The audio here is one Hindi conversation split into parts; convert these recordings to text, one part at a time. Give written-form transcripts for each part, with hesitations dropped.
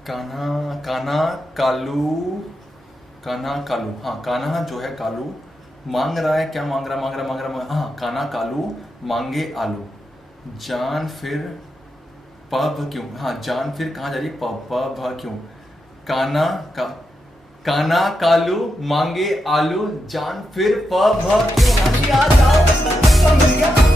कान्हा, कान्हा, कालू, कान्हा कालू, हाँ कान्हा जो है कालू मांग रहा है, क्या मांग रहा, हाँ कान्हा कालू मांगे आलू। जान फिर पब क्यों, हाँ जान फिर कहाँ जा रही है, पब पब क्यों। कान्हा का, कान्हा कालू मांगे आलू, जान फिर पब क्यों। हाँ जी आ जाओ, तो मिल गया।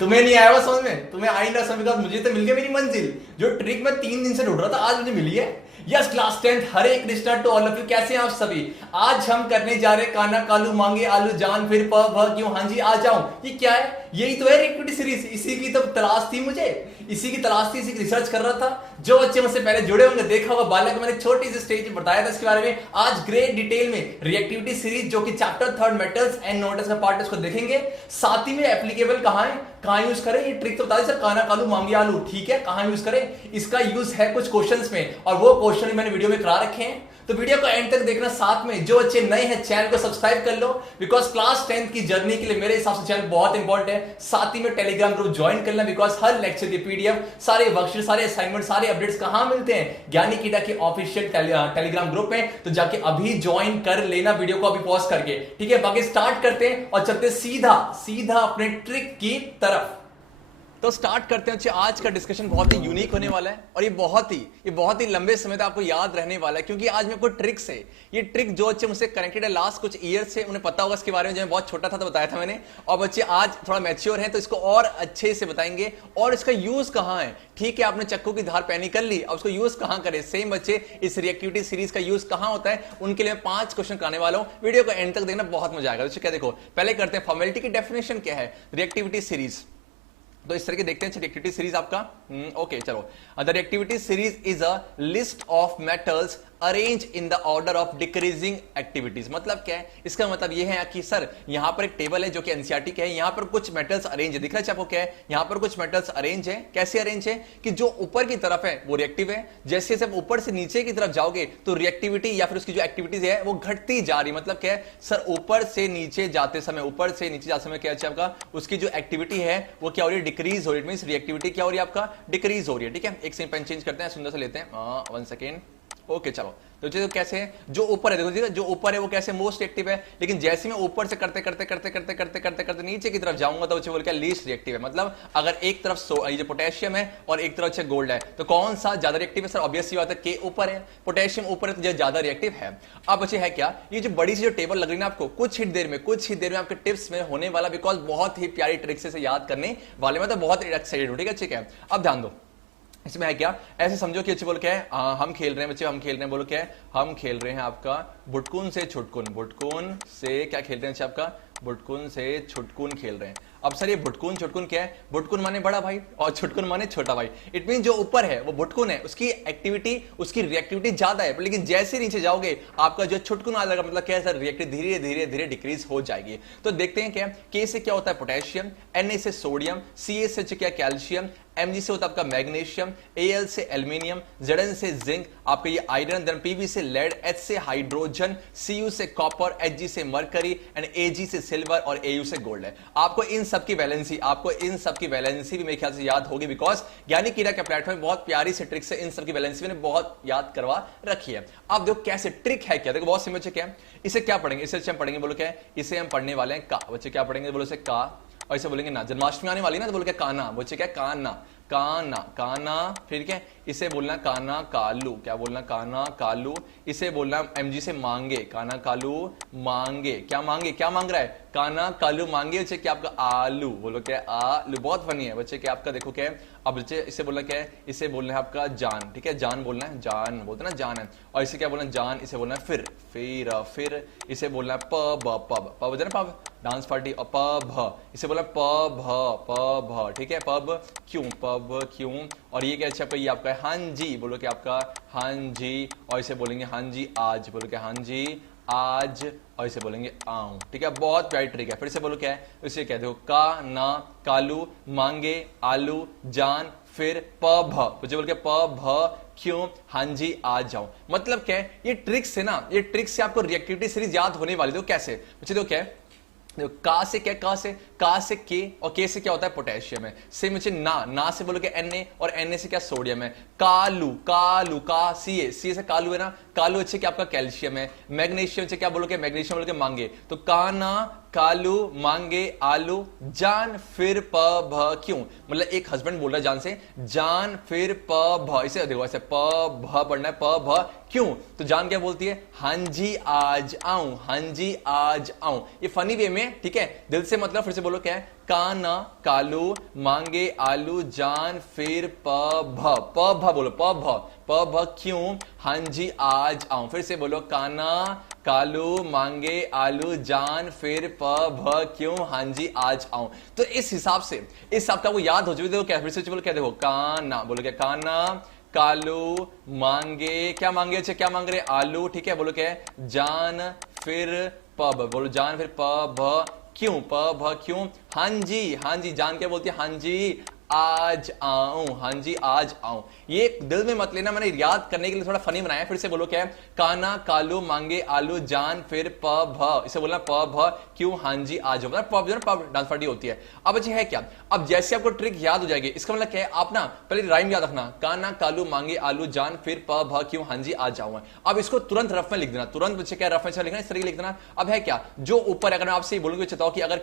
तुम्हें नहीं आया वो समझ में, तुम्हें आई ना समझ, मुझे तो मिल गई मेरी मंजिल। जो ट्रिक मैं 3 दिन से ढूंढ रहा था आज मुझे मिली है। Yes class 10, Hare Krishna to all of you, कैसे हैं आप सभी। आज हम करने जा रहे काना कालू मांगे आलू जान फिर प भ क्यों। हाँ जी आ जाऊं, ये क्या है, यही तो है रिएक्टिविटी सीरीज, इसी की तो तलाश थी मुझे, इसी की तलाश थी, इसी की रिसर्च कर रहा था। जो बच्चे मुझसे पहले जुड़े होंगे, देखा होगा बालक, मैंने छोटी सी स्टेज में बताया था इसके बारे में। आज ग्रेट डिटेल में रिएक्टिविटी सीरीज जो कि चैप्टर 3 मेटल्स एंड नोटस का पार्ट है उसको देखेंगे। साथ ही में एप्लीकेबल कहां है, कहां यूज करें, ये ट्रिक तो बता दी सर, काना कालू मांगे आलू, ठीक है कहां यूज करें, इसका यूज है कुछ क्वेश्चंस में, और वो क्वेश्चन मैंने वीडियो में करा रखे हैं। तो वीडियो को एंड तक देखना। साथ में जो बच्चे नए हैं चैनल को सब्सक्राइब कर लो, बिकॉज क्लास 10 की जर्नी के लिए मेरे हिसाब से चैनल बहुत इंपॉर्टेंट है। साथ ही में टेलीग्राम ग्रुप ज्वाइन करना, बिकॉज हर लेक्चर की पीडीएफ, सारे वर्कशीट, सारे असाइनमेंट, सारे अपडेट्स कहां मिलते हैं, ज्ञानी कीड़ा के ऑफिशियल टेलीग्राम ग्रुप में। तो जाके अभी ज्वाइन कर लेना वीडियो को अभी पॉज करके, ठीक है। बाकी स्टार्ट करते हैं और चलते सीधा सीधा अपने ट्रिक की तरफ। तो स्टार्ट करते हैं। आज का डिस्कशन बहुत ही यूनिक होने वाला है, और ये बहुत ही लंबे समय तक आपको याद रहने वाला है, क्योंकि आज मेरे को ट्रिक्स है। ये ट्रिक जो बच्चे मुझसे कनेक्टेड है लास्ट कुछ ईयर से, उन्हें पता होगा इसके बारे में, जब मैं बहुत छोटा था तो बताया था मैंने, और बच्चे आज थोड़ा मैच्योर हैं तो इसको और अच्छे से बताएंगे। और इसका यूज कहां है, ठीक है आपने चक्कू की धार पहनी कर ली, अब उसको यूज कहां करें। सेम बच्चे इस रिएक्टिविटी सीरीज का यूज कहां होता है, उनके लिए मैं 5 क्वेश्चन कराने वाला हूं। वीडियो को एंड तक देखना, बहुत मजा आएगा। क्या देखो, पहले करते हैं फॉर्मेलिटी की डेफिनेशन क्या है रिएक्टिविटी सीरीज। तो इस तरह के देखते हैं रिएक्टिविटी सीरीज आपका। ओके चलो, the reactivity series is a list of metals arrange in the order of decreasing activities. मतलब क्या है, इसका मतलब यह है कि सर यहां पर एक टेबल है जो कि एनसीईआरटी का है, यहां पर कुछ मेटल्स अरेंज है, दिख रहा है आपको क्या है, यहां पर कुछ मेटल्स अरेंज है। कैसे अरेंज है कि जो ऊपर की तरफ है वो रिएक्टिव है, जैसे जब ऊपर से नीचे की तरफ जाओगे तो रिएक्टिविटी या फिर उसकी जो एक्टिविटीज है वो घटती जा रही। मतलब क्या है सर, ऊपर से नीचे जाते समय, ऊपर से नीचे जाते समय क्या है आपका, उसकी जो एक्टिविटी है वो क्या हो रही है, डिक्रीज हो रही है। मींस रिएक्टिविटी क्या हो रही है आपका, डिक्रीज हो रही है। ठीक है, एक सेकंड पेन चेंज करते हैं, सुंदर से लेते हैं, 1 सेकेंड। ओके चलो, तो कैसे है, जो ऊपर है देखो, जो ऊपर है वो कैसे मोस्ट एक्टिव है, लेकिन जैसे मैं ऊपर से करते करते करते करते करते करते करते नीचे की तरफ जाऊंगा तो बोल क्या, लीस्ट रिएक्टिव है। मतलब अगर एक तरफ ये पोटेशियम है और एक तरफ गोल्ड है, तो कौन सा ज्यादा रिएक्टिव है सर, ऑब्वियस बात है के ऊपर है, पोटेशियम ऊपर है तो ज्यादा रिएक्टिव है। अब बच्चे है क्या, ये जो बड़ी सी जो टेबल लग रही है ना आपको, कुछ ही देर में आपके टिप्स में होने वाला, बिकॉज बहुत ही प्यारी ट्रिक से याद करने वाले, मतलब बहुत एक्साइटेड हूं। ठीक है, अब ध्यान दो, इसमें है क्या, ऐसे समझो कि अच्छे बोल क्या है, हम खेल रहे हैं बच्चे, हम खेल रहे हैं, बोलो क्या है, हम खेल रहे हैं आपका बुटकुन से छुटकुन, बुटकुन से क्या खेल रहे हैं अच्छे, आपका बुटकुन से छुटकुन खेल रहे हैं। अब सर ये बुटकुन छुटकुन क्या है, बुटकुन माने बड़ा भाई और छुटकुन माने छोटा भाई। इट मीन जो ऊपर है वो बुटकुन है, उसकी एक्टिविटी, उसकी रिएक्टिविटी ज्यादा है, लेकिन जैसे नीचे जाओगे आपका जो छुटकुन आ जाएगा। मतलब क्या है सर, रिएक्टिव धीरे धीरे धीरे डिक्रीज हो जाएगी। तो देखते हैं क्या, के से क्या होता है पोटेशियम, एन से सोडियम, सी से क्या कैल्शियम, Mg से होता है आपका मैग्नीशियम, Al से एल्यूमिनियम, Zn से जिंक, आपका ये आयरन, देन Pb से लेड, H से हाइड्रोजन, Cu से कॉपर, Hg से मरकरी एंड Ag से सिल्वर और Au से गोल्ड है। आपको इन सब की वैलेंसी, भी मेरे ख्याल से याद होगी, बिकॉज ज्ञानी कीड़ा के प्लेटफॉर्म बहुत प्यारी से ट्रिक से इन सब की वैलेंसी मैंने बहुत याद करवा रखी है। अब देखो कैसे ट्रिक है, क्या देखो बहुत सिंपल क्या है, इसे क्या पढ़ेंगे, इसे हम पढ़ेंगे, बोलो क्या है, इसे हम पढ़ने वाले हैं का, बच्चे क्या पढ़ेंगे, बोलो से का, और इसे बोलेंगे ना, जन्माष्टमी आने वाली ना तो बोल के काना, बच्चे क्या काना, काना काना, फिर क्या, इसे बोलना काना कालू, क्या बोलना काना कालू, इसे बोलना एमजी से मांगे, काना कालू मांगे, क्या मांगे, क्या मांग रहा है, काना कालू मांगे, बच्चे क्या आपका आलू, बोलो क्या आलू, बहुत फनी है बच्चे, क्या आपका देखो क्या है। अब बच्चे इसे बोलना क्या है, इसे बोलना है आपका जान, ठीक है, जान बोलना है, जान बोलते ना जान है, और इसे क्या बोलना है जान, इसे बोलना है फिर इसे बोलना है पब, पब पब ना पब डांस पार्टी, और पब इसे बोला पब, ठीक है, पब क्यों, और ये क्या अच्छा आपका, ये आपका है हाँ जी, बोलो क्या आपका हाँ जी, और इसे बोलेंगे हाँ जी आज, बोलो क्या हाँ जी आज, और इसे बोलेंगे आऊं। ठीक है, बहुत प्यारी ट्रिक है। फिर से बोलो क्या है, इसे कहते हो का ना कालू मांगे आलू जान फिर प भ, मुझे बोल के प भ क्यों हाँ जी आ जाओ। मतलब क्या है, ये ट्रिक्स है ना, ये ट्रिक्स से आपको रिएक्टिविटी सीरीज याद होने वाली। तो कैसे बच्चे, तो क्या है, का से क्या, का से के, और के से क्या होता है पोटेशियम है। सेम बच्चे ना से बोलोगे Na, और Na से क्या सोडियम है। कालू कालू का सी से कालू है ना, कालू अच्छे क्या आपका कैल्शियम है। मैग्नीशियम से क्या बोलोगे, मैग्नीशियम बोलोगे मांगे, तो काना कालू मांगे आलू जान फिर प भ क्यों, मतलब एक हस्बैंड बोल रहा है जान से, जान फिर प भ, इसे देखो ऐसे प भ पढ़ना है, प भ क्यों, तो जान क्या बोलती है, हां जी आज आऊं, हां जी आज आऊं। ये फनी वे में, ठीक है, दिल से मतलब फिर से बोलो क्या है, काना कालू मांगे आलू जान फिर प भ बोलो, प भ क्यों, हां जी आज आऊं। फिर से बोलो, काना कालू मांगे आलू जान फिर प भ क्यों, हां जी आज आऊं। तो इस हिसाब से, इस हिसाब का वो याद हो चुकी, देखो क्या, फिर से बोलो क्या, देखो काना बोलो क्या, काना कालू मांगे, क्या मांगे, अच्छा क्या मांग रहे, आलू, ठीक है, बोलो क्या है, जान फिर पब, बोलो जान फिर पब क्यों, पब क्यों, हां जी, जान क्या बोलती है, हां जी आज आऊं, हां जी आज आऊं। ये दिल में मत लेना, मैंने याद करने के लिए थोड़ा फनी बनाया। फिर से बोलो क्या है, काना कालू मांगे आलू जान फिर प भ, इसे बोलना प भ क्यों, हां जी आज आऊं, मतलब पब जो है पब डांस पार्टी होती है। अब अच्छी है क्या, अब जैसे आपको ट्रिक याद हो जाएगी, इसका मतलब क्या है, आप ना पहले राइम याद रखना, काना कालू मांगे आलू जान फिर प भ क्यों, हां जी आज आऊं। अब इसको तुरंत रफ में लिख देना, तुरंत बच्चे क्या रफ में लिखना, इस तरीके लिख देना। अब है क्या, जो ऊपर, अगर मैं आपसे बोलूंगा चेताओ कि अगर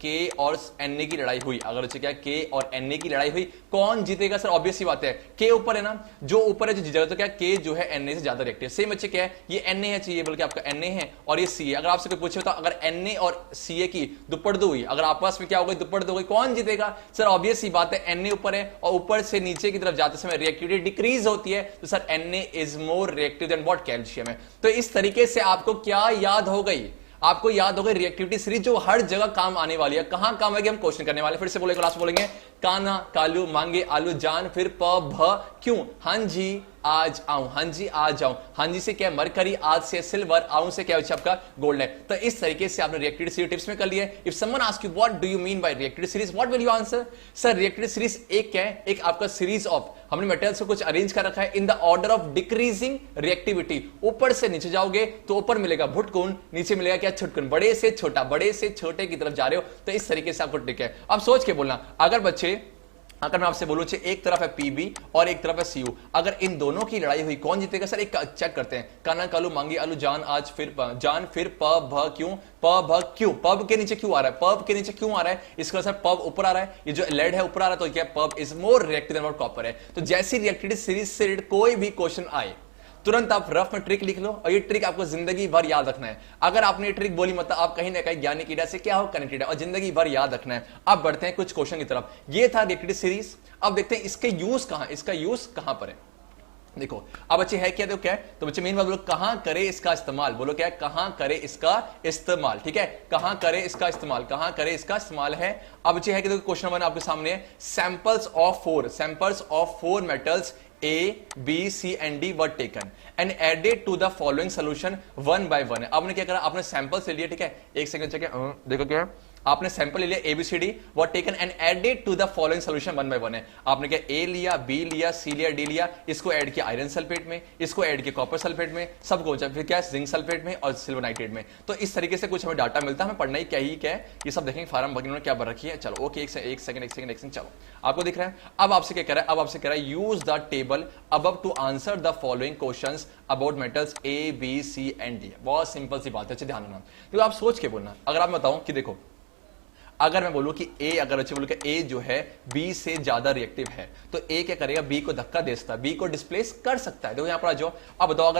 के और Na की लड़ाई हुई, अगर बच्चे क्या के और Na की लड़ाई हुई, कौन जीतेगा, सर ऑब्वियस सी बात है के ऊपर है ना, जो ऊपर है जो जीतेगा, तो क्या के जो है Na से ज्यादा रिएक्टिव। सेम बच्चे क्या है, ये Na है, चाहिए बल्कि आपका Na है और ये C है। अगर आपसे कोई पूछे तो अगर Na और Ca की दुपड़दो हुई, अगर आपस में क्या हो गई, दुपड़दो हो गई, कौन जीतेगा, सर ऑब्वियस सी बात है Na ऊपर है, और ऊपर से नीचे की तरफ जाते समय रिएक्टिविटी डिक्रीज होती है, तो sir Na is more reactive than what, calcium है। तो इस तरीके से आपको क्या याद हो गई, आपको याद हो गई रिएक्टिविटी सीरीज, जो हर जगह काम आने वाली है। कहां काम आएगी, हम क्वेश्चन करने वाले। फिर से बोले, क्लास बोलेंगे, काना कालू मांगे आलू जान फिर प भ क्यों, हां जी आज आऊं, हां जी आज आऊं। हां जी से क्या है मरकरी, आज से सिल्वर, आऊं से क्या बच्चा आपका गोल्ड है। तो इस तरीके से आपने रिएक्टिविटी सीरीज टिप्स में कर लिया। If someone ask you what do you mean by reactivity series, what will you answer, sir reactivity series एक क्या है, एक आपका सीरीज ऑफ, हमने मेटल्स को कुछ अरेंज कर रखा है इन the order of decreasing reactivity. ऊपर से नीचे जाओगे तो ऊपर मिलेगा भुटकुन, नीचे मिलेगा क्या, छुटकुन, बड़े से छोटा, बड़े से छोटे की तरफ जा रहे हो। तो इस तरीके से आपको ट्रिक है। अब सोच के बोलना, अगर बच्चे, अगर मैं आपसे बोलूं एक तरफ है पीबी और एक तरफ है सीयू, अगर इन दोनों की लड़ाई हुई कौन जीतेगा, सर एक चेक करते हैं। काना कालू मांगी आलू जान आज फिर जान फिर प भ क्यों, प भ क्यों, पब के नीचे क्यों आ रहा है, पब के नीचे क्यों आ रहा है, इसका सर पब ऊपर आ रहा है, ये जो लेड है ऊपर आ रहा है, तो क्या pub is more reactive than what copper है। तो जैसी रिएक्टिविटी सीरीज से रिलेटेड कोई भी क्वेश्चन आए, तुरंत आप रफ में ट्रिक लिख लो, और ये ट्रिक आपको जिंदगी भर याद रखना है। अगर आपने ये ट्रिक बोली मतलब आप कहीं ना कहीं ज्ञानी कीड़ा से क्या हो कनेक्टेड है, और जिंदगी भर याद रखना है। अब बढ़ते हैं कुछ क्वेश्चन की तरफ। ये था रिएक्टिविटी सीरीज। अब देखते हैं इसके यूज कहां, इसका यूज कहां पर है। देखो अब बच्चे है क्या, देखो क्या है, तो बच्चे मेन बात बोलो, कहां करे इसका इस्तेमाल, बोलो क्या है, कहां करे इसका इस्तेमाल, ठीक है, कहां करे इसका इस्तेमाल, कहां करे इसका इस्तेमाल है। अब बच्चे है कि देखो क्वेश्चन नंबर आपके सामने है, samples of four metals A, B, C and D were taken and added to the following solution one by one। आपने क्या करा, आपने सैंपल्स ले लिए, ठीक है, एक सेकंड चेक, देखो क्या है, आपने सैंपल ले लिया ABCD were taken and added to the following solution one by one है। आपने क्या A लिया, B लिया, C लिया, D लिया, इसको ऐड किया आयरन सल्फेट में, इसको ऐड किया कॉपर सल्फेट में, सबको फिर क्या जिंक सल्फेट में और सिल्वर नाइट्रेट में। तो इस तरीके से कुछ हमें डाटा मिलता है, हमें पढ़ना ही क्या है, ये सब देखेंगे फार्म वगैरह क्या भर रखी है। चलो ओके, एक सेकंड, चलो आपको दिख रहा है। अब आपसे क्या कह रहा है, अब आपसे कह रहा है use the table above to answer the following questions about metals A, B, C and D। बहुत सिंपल सी बात है, अच्छे ध्यान रखना। तो आप सोच के बोलना, अगर आप बताऊं कि देखो, अगर मैं बोलूं कि A, अगर अच्छे बोलूं कि A जो है B से ज्यादा रिएक्टिव है, तो A क्या करेगा, B को धक्का दे सकता है, B को डिस्प्लेस कर सकता है। देखो यहां पर आ जाओ। अब बताओ,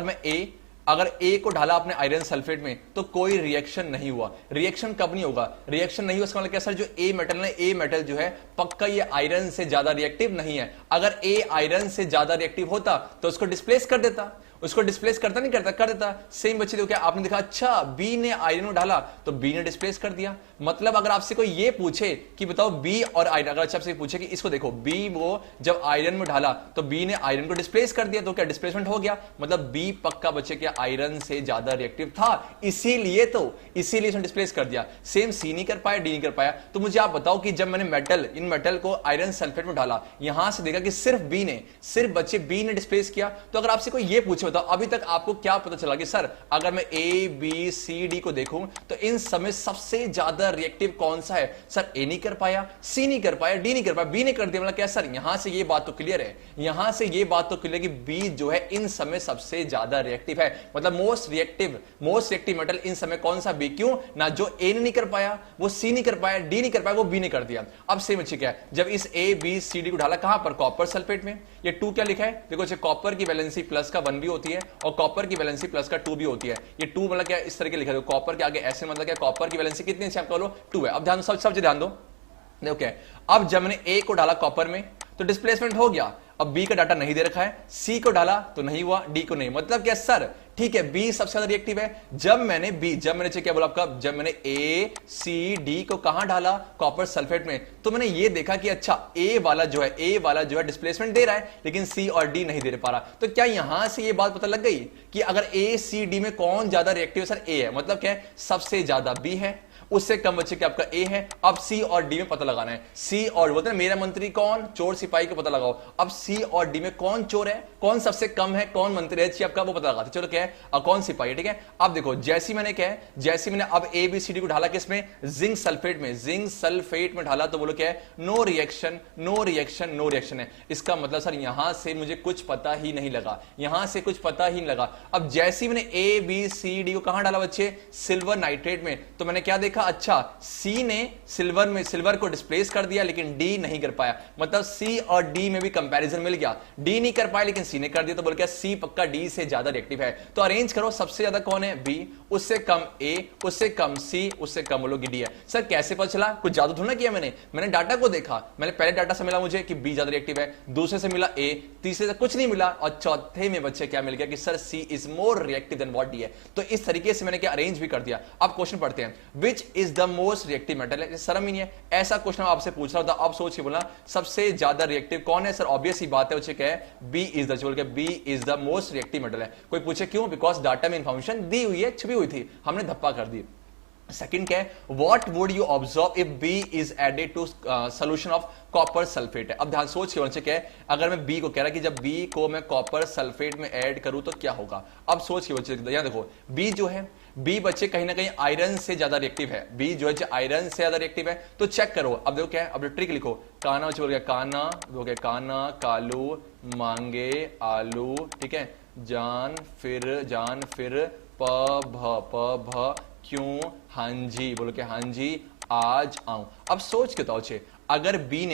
अगर A को ढाला आपने आयरन सल्फेट में, तो कोई रिएक्शन नहीं हुआ। रिएक्शन कब नहीं होगा, रिएक्शन नहीं हुआ इसका मतलब क्या, सर जो A मेटल है, A मेटल जो है पक्का ये आयरन से ज्यादा रिएक्टिव नहीं है। अगर A आयरन से ज्यादा रिएक्टिव होता तो उसको डिस्प्लेस कर देता, उसको डिस्प्लेस करता नहीं करता, कर देता। सेम बच्चे देखो क्या आपने देखा, अच्छा बी ने आयरन में डाला तो बी ने डिस्प्लेस कर दिया। मतलब अगर आपसे कोई ये पूछे कि बताओ बी और आयरन, अगर अच्छा आपसे पूछे कि इसको देखो बी वो जब आयरन में डाला तो बी ने आयरन को डिस्प्लेस कर दिया, तो क्या डिस्प्लेसमेंट हो गया, मतलब बी पक्का बच्चे क्या आयरन से ज्यादा रिएक्टिव था, इसीलिए उसने डिस्प्लेस कर दिया। सेम सी नहीं कर पाया, डी नहीं कर पाया। तो मुझे आप बताओ कि जब मैंने इन मेटल को आयरन सल्फेट में डाला, यहां से देखा कि सिर्फ बच्चे बी ने डिस्प्लेस किया। तो अगर आपसे कोई ये पूछे तो अभी तक आपको क्या पता चला कि सर अगर मैं ए बी सी डी को देखूं तो इन सब में सबसे ज्यादा ज्यादा रिएक्टिव कौन सा है? सर ए नहीं कर पाया, सी नहीं कर पाया, डी नहीं कर पाया, बी ने कर दिया। मतलब क्या सर? यहां से ये बात तो क्लियर है, यहां से ये बात तो क्लियर है कि बी जो है इन समय सबसे ज्यादा रिएक्टिव है। मतलब मोस्ट रिएक्टिव मेटल इन समय कौन सा? बी। क्यों ना? जो ए ने नहीं कर पाया, वो सी नहीं कर पाया, डी नहीं कर पाया, वो बी ने कर दिया। अब सेम ठीक है, जब इस ए बी सी डी को डाला कहां पर? कॉपर सल्फेट में। ये 2 क्या लिखा है? देखो, कॉपर की वैलेंसी प्लस का 1 भी होती है और कॉपर की वैलेंसी प्लस का 2 भी होती है। ये 2 मतलब क्या? इस तरह के लिखा है, कॉपर के आगे ऐसे मतलब क्या? कॉपर की वैलेंसी कितनी है? आप कह लो 2 है। अब ध्यान सब ध्यान दो। ओके, अब जब मैंने ए को डाला कॉपर में तो डिस्प्लेसमेंट हो गया। अब बी का डाटा नहीं दे रखा है, सी को डाला तो नहीं हुआ, डी को नहीं। मतलब क्या सर? ठीक है, बी सबसे ज्यादा रिएक्टिव है। जब मैंने क्या बोला आपका? जब मैंने ए सी डी को कहां डाला? कॉपर सल्फेट में, तो मैंने ये देखा कि अच्छा ए वाला जो है डिस्प्लेसमेंट दे रहा है, लेकिन सी और डी नहीं दे पा रहा। तो क्या यहां से ये बात पता लग गई कि अगर ए सी डी में कौन ज्यादा रिएक्टिव है? सर ए है। मतलब क्या है? सबसे ज्यादा बी है, उससे कम बच्चे कि आपका ए है। अब सी और डी में पता लगाना है। सी और बोलते हैं मेरा मंत्री कौन? चोर सिपाही को पता लगाओ। अब सी और डी में कौन चोर है, कौन सबसे कम है, कौन मंत्री है आपका, वो पता लगाते। चलो क्या है? कौन सिपाही है। ठीक है, अब देखो जैसी मैंने अब ए बी सी डी को ढाला किसमें? जिंक सल्फेट में। जिंक सल्फेट में ढाला तो बोलो क्या है? No reaction, no reaction, no reaction है। इसका मतलब सर यहां से मुझे कुछ पता ही नहीं लगा, यहां से कुछ पता ही नहीं लगा। अब जैसी मैंने ए बी सी डी को कहां डाला बच्चे? सिल्वर नाइट्रेट में, तो मैंने क्या देखा? अच्छा सी ने सिल्वर को डिस्प्लेस कर दिया, लेकिन डी नहीं कर पाया। मतलब सी और डी में भी कंपैरिजन मिल गया। डी नहीं कर पाया लेकिन सी ने कर दिया, तो बोल क्या? सी पक्का डी से ज्यादा रिएक्टिव है। तो अरेंज करो, सबसे ज्यादा कौन है? बी, उससे कम ए, उससे कम सी, उससे कम वो लोग डी है। सर कैसे पता चला? कुछ जादू थोड़ा ना किया मैंने डाटा को देखा। मैंने पहले डाटा से मिला मुझे कि बी ज्यादा रिएक्टिव है, दूसरे से मिला ए, तीसरे से कुछ नहीं मिला, और चौथे में बच्चे क्या मिल गया कि sir C is more reactive than what D है। तो इस तरीके से मैंने क्या अरेंज भी कर दिया। अब क्वेश्चन पढ़ते हैं, which is the most reactive metal है। शर्म ही नहीं है, ऐसा क्वेश्चन आपसे पूछ रहा होता, अब सोच के बोलना सबसे ज्यादा रिएक्टिव कौन है? सर ऑब्वियस ही बात है, उसे क्या है? बी इज द, बोल के B is the most reactive metal है। कोई पूछे क्यों? बिकॉज डाटा में इंफॉर्मेशन दी हुई है, छुपी हुई थी, हमने धप्पा कर दी। सेकंड क्या है? What would you observe if B is added to solution of copper sulphate है। अब ध्यान सोच के क्या है? अगर मैं बी को कह रहा कि जब बी को मैं कॉपर सल्फेट में ऐड करूं तो क्या होगा? अब सोच के बच्चे यहां देखो, बी जो है, बी बच्चे कहीं ना कहीं आयरन से ज्यादा रिएक्टिव है। बी जो है आयरन से ज्यादा रिएक्टिव है, तो चेक करो। अब देखो क्या है? अब ट्रिक लिखो, काना बोल गया काना, हो गया काना, कालू, मांगे, आलू, ठीक है, जान फिर प भ क्यों, हांजी, बोलो क्या? हांजी आज आऊं। अब सोच के तो अगर बी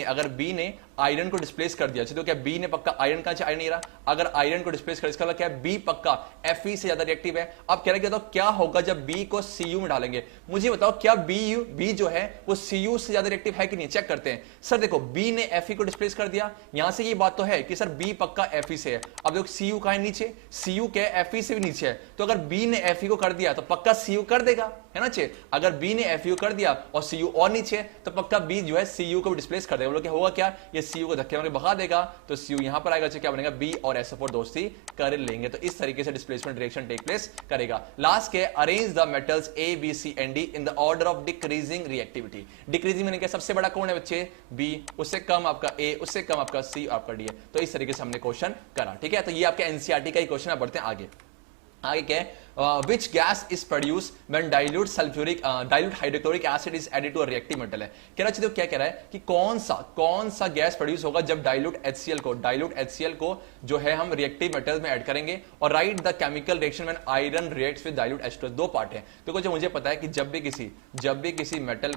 ने आयरन को डिस्प्लेस कर दिया, तो क्या बी ने पक्का आयरन का आयरन नहीं रहा? अगर आयरन को डिस्प्लेस कर, इसका मतलब क्या है? बी पक्का Fe से ज्यादा रिएक्टिव है। अब कह रहे हैं क्या होगा जब बी को Cu में डालेंगे? मुझे बताओ क्या बी जो है वो Cu से ज्यादा रिएक्टिव है कि नहीं? चेक करते हैं। सर देखो, बी ने Fe को डिस्प्लेस कर दिया, यहां से ये बात तो है कि सर बी पक्का Fe से है। अब देखो Cu कहां है? नीचे। Cu क्या है? Fe से भी नीचे है, तो अगर बी ने Fe को कर दिया तो पक्का Cu कर देगा, है ना चे? अगर बी ने Fe को कर दिया और Cu और नीचे, तो पक्का बी जो है Cu को डिस्प्लेस कर देगा। क्या होगा? क्या ये Cu को धक्के मार के भगा देगा, तो Cu यहां पर आएगा, क्या बनेगा? बी और SO4 दोस्ती कर लेंगे। तो इस तरीके से डिस्प्लेसमेंट रिएक्शन टेक प्लेस करेगा। लास्ट के arrange the metals A B C and D in the order of decreasing reactivity. Decreasing मैंने क्या? सबसे बड़ा कौन है बच्चे? बी, उससे कम आपका ए, उससे कम आपका सी, आपका डी है। तो इस तरीके से हमने क्वेश्चन करा। ठीक है, तो ये आपके एनसीईआरटी का ही क्वेश्चन है। बढ़ते हैं आगे क्या है? which gas is produced when dilute hydrochloric acid is added to a reactive metal है। कह रहा क्या कह रहा है कि कौन सा गैस प्रोड्यूस होगा जब डाइल्यूट HCl को जो है हम रिएक्टिव मेटल में ऐड करेंगे। और right the chemical reaction when iron reacts with dilute H2। दो पार्ट है। तो कुछ मुझे पता है कि जब भी किसी मेटल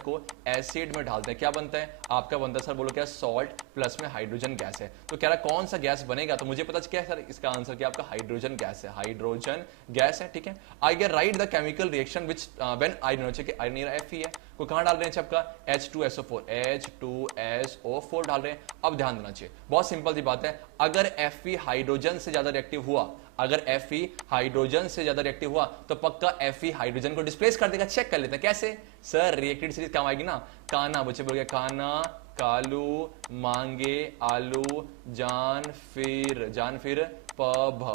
को एसिड में डालते हैं क्या बनता है? आपका बनता है सर, बोलो क्या? सॉल्ट प्लस में हाइड्रोजन गैस है। तो कह रहा कौन सा गैस बनेगा? तो मुझे पता क्या है सर? इसका आंसर क्या आपका? हाइड्रोजन गैस है, हाइड्रोजन गैस है। ठीक है, I get right the chemical reaction which when iron Fe है, को कहां डाल रहे हैं आपका? H2SO4 डाल रहे हैं। अब ध्यान देना चाहिए, बहुत सिंपल सी बात है। अगर Fe हाइड्रोजन से ज्यादा रिएक्टिव हुआ, तो पक्का Fe हाइड्रोजन को डिस्प्लेस कर देगा। चेक कर लेते हैं कैसे? सर रिएक्टेड सीरीज काम आएगी ना, काना बच्चे बोल गया, काना, कालू, मांगे, आलू, जान फिर प भ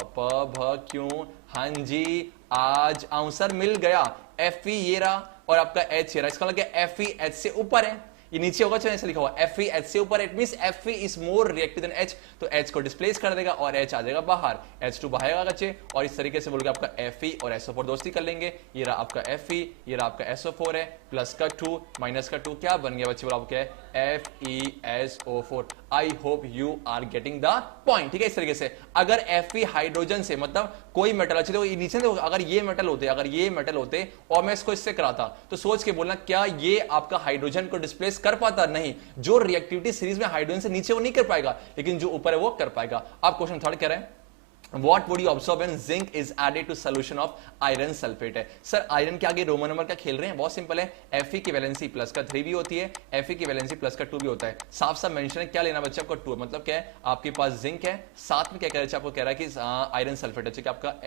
क्यों, हांजी आज आऊं। सर मिल गया, Fe ये रहा और आपका H ये रहा। इसका मतलब Fe H से ऊपर है, ये नीचे होगा, ऐसे लिखा हुआ Fe H से ऊपर, it means Fe is more reactive then H, तो H को डिस्प्लेस कर देगा और H आ जाएगा बाहर, H2 बाहर आएगा बच्चे, और इस तरीके से बोलोगे आपका Fe और SO4 दोस्ती कर लेंगे, ये रहा आपका Fe, ये रहा आपका SO4 है, प्लस का 2 माइनस का 2 क्या बन गया बच्चे, बोलो आपको FeSO4। I hope you are getting the point, ठीक है। इस तरीके से अगर Fe हाइड्रोजन से, मतलब कोई मेटल, अच्छे देखो नीचे देखो, अगर ये मेटल होते, अगर ये मेटल होते और मैं इसको इससे कराता, तो सोच के बोलना क्या ये आपका हाइड्रोजन को डिस्प्लेस कर पाता? नहीं, जो रिएक्टिविटी सीरीज में हाइड्रोजन से नीचे वो नहीं कर पाएगा, लेकिन जो ऊपर है वो कर पाएगा। आप क्वेश्चन थर्ड कह रहे हैं, What would you observe when zinc is added to solution of iron sulfate है? सर आयरन के आगे रोमन नंबर का खेल रहे हैं, बहुत सिंपल है, Fe की वैलेंसी प्लस का 3 भी होती है, Fe की वैलेंसी प्लस का 2 भी होता है। साफ साफ मेंशन है, क्या लेना बच्चे आपको 2, मतलब क्या है, आपके पास जिंक है, साथ में क्या कह रहे हैं आपको, कह रहा है कि आयरन सल्फेट है, आपका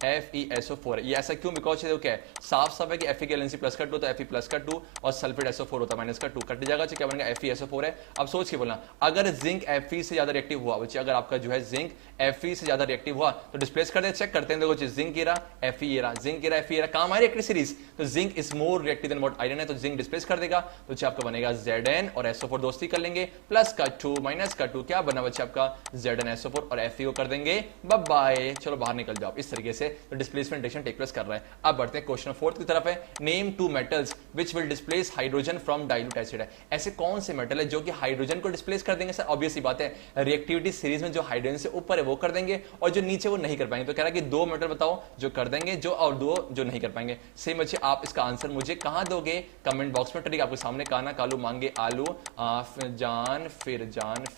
FeSO4 है। ये ऐसा क्यों? बिकॉज क्या है, साफ साफ है कि Fe की वैलेंसी प्लस का 2, तो Fe प्लस का 2 और सल्फेट SO4 होता है माइनस का 2, कट जाएगा, क्या बनेगा FeSO4 है। अब सोच के बोलना, अगर जिंक Fe से ज्यादा रिएक्टिव हुआ बच्चे, अगर आपका जो है जिंक Fe से ज्यादा रिएक्टिव हुआ तो डिस्प्लेस कर दे, चेक करते हैं, देखो जिंक ये रहा, Fe ये रहा, जिंक ये रहा, Fe ये रहा, काम आ रिएक्टिव सीरीज, तो zinc is more reactive than what iron है, तो जिंक डिस्प्लेस कर देगा, तो आपका बनेगा Zn और SO4 दोस्ती कर लेंगे, प्लस का 2 माइनस का 2 क्या बना बच्चे आपका Zn SO4 और Fe को कर देंगे बाय बाय, चलो बाहर निकल जाओ। इस तरीके से तो डिस्प्लेसमेंट टेक प्लेस कर रहा है। अब बढ़ते हैं क्वेश्चन 4 की तरफ है, name 2 metals which will displace hydrogen from dilute acid है। ऐसे कौन से मेटल है जो कि हाइड्रोजन को डिस्प्लेस कर देंगे? सर ऑब्वियस सी बात है, रिएक्टिविटी सीरीज में जो हाइड्रोजन से ऊपर है वो कर देंगे और जो नीचे वो नहीं कर पाएंगे। तो कह रहा है कि 2 मेटल बताओ जो कर देंगे, जो और 2 जो नहीं कर पाएंगे। सेम बच्चे आप इसका आंसर मुझे कहां दोगे? कमेंट बॉक्स में। ट्रिक आपके सामने, काना कालू मांगे आलू, जान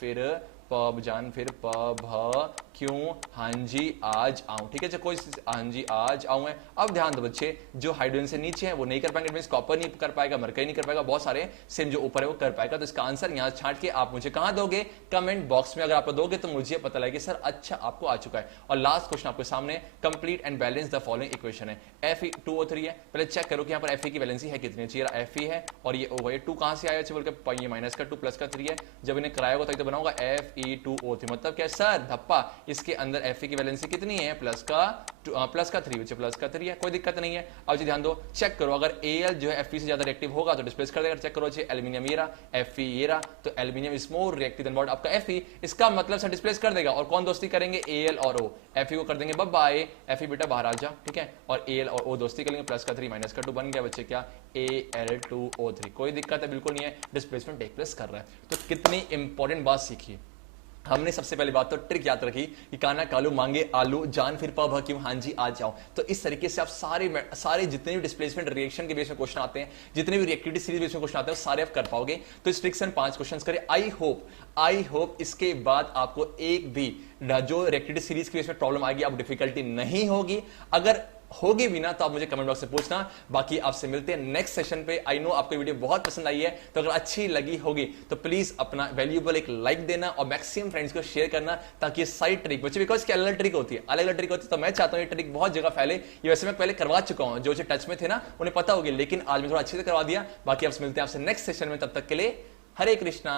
फिर पब जान फिर पब क्यों हाँ जी आज आऊं, ठीक है। कोई हाँ जी आज आऊं है। अब ध्यान दो बच्चे, जो हाइड्रोजन से नीचे है वो नहीं कर पाएंगे, कॉपर नहीं कर पाएगा, मरकरी नहीं कर पाएगा, बहुत सारे सेम जो ऊपर है वो कर पाएगा। तो इसका आंसर यहाँ छांट के आप मुझे कहां दोगे? कमेंट बॉक्स में। अगर आप दोगे तो मुझे पता लगे सर अच्छा आपको आ चुका है। और लास्ट क्वेश्चन आपके सामने, complete and balance the following equation है। Fe2O3 है, पहले चेक करो कि यहाँ पर Fe की वैलेंसी है कितनी चाहिए। Fe है और ये O है, 2 कहां से आया बोल के, ये माइनस का 2 प्लस का 3 है। जब इन्हें कराया होगा तो बना होगा Fe2O3, मतलब क्या सर धप्पा, इसके अंदर Fe की वैलेंसी कितनी है? प्लस का 3 बच्चे, प्लस का 3 है, कोई दिक्कत नहीं है। अब जी ध्यान दो, चेक करो, अगर Al जो है Fe से ज्यादा रिएक्टिव होगा तो डिस्प्लेस कर देगा। चेक करो जी, एल्यूमिनियम ये रहा, Fe ये रहा, तो aluminium is more reactive than what आपका Fe, इसका मतलब से डिस्प्लेस कर देगा। और कौन दोस्ती करेंगे? Al और O, Fe को कर देंगे बाय बाय, Fe बेटा बाहर आ जा, ठीक है। और Al और O दोस्ती करेंगे, प्लस का 3 माइनस का 2 बन गया बच्चे क्या? Al2O3, कोई दिक्कत है बिल्कुल नहीं है, डिस्प्लेसमेंट टेक प्लेस कर रहा है। तो कितनी इंपॉर्टेंट बात सीखी हमने। सबसे पहली बात तो ट्रिक याद रखी कि काना कालू मांगे आलू, जान फिर पब क्यों हाँ जी आ जाओ। तो इस तरीके से आप सारे जितने भी डिस्प्लेसमेंट रिएक्शन के बेस में क्वेश्चन आते हैं, जितने भी रिएक्टिविटी सीरीज बेस में क्वेश्चन आते हैं, सारे आप कर पाओगे। तो इस ट्रिक से 5 क्वेश्चन करें। आई होप इसके बाद आपको एक भी जो रिएक्टिविटी सीरीज के बेस में प्रॉब्लम आएगी आप डिफिकल्टी नहीं होगी। अगर होगी भी ना तो आप मुझे कमेंट बॉक्स में पूछना। बाकी आपसे मिलते हैं नेक्स्ट सेशन पे। आई नो आपको वीडियो बहुत पसंद आई है, तो अगर अच्छी लगी होगी तो प्लीज अपना वैल्यूएबल एक लाइक देना और मैक्सिमम फ्रेंड्स को शेयर करना, ताकि ये सारी ट्रिक बच्चे, बिकॉज की अलग अलग ट्रिक होती है, अलग अलग ट्रिक होती है, तो मैं चाहता हूँ ये ट्रिक बहुत जगह फैले। ये वैसे मैं पहले करवा चुका हूँ, जो टच में थे ना उन्हें पता होगी, लेकिन आज मैं थोड़ा अच्छे से करवा दिया। बाकी आपसे मिलते हैं आपसे नेक्स्ट सेशन में, तब तक के लिए हरे कृष्णा।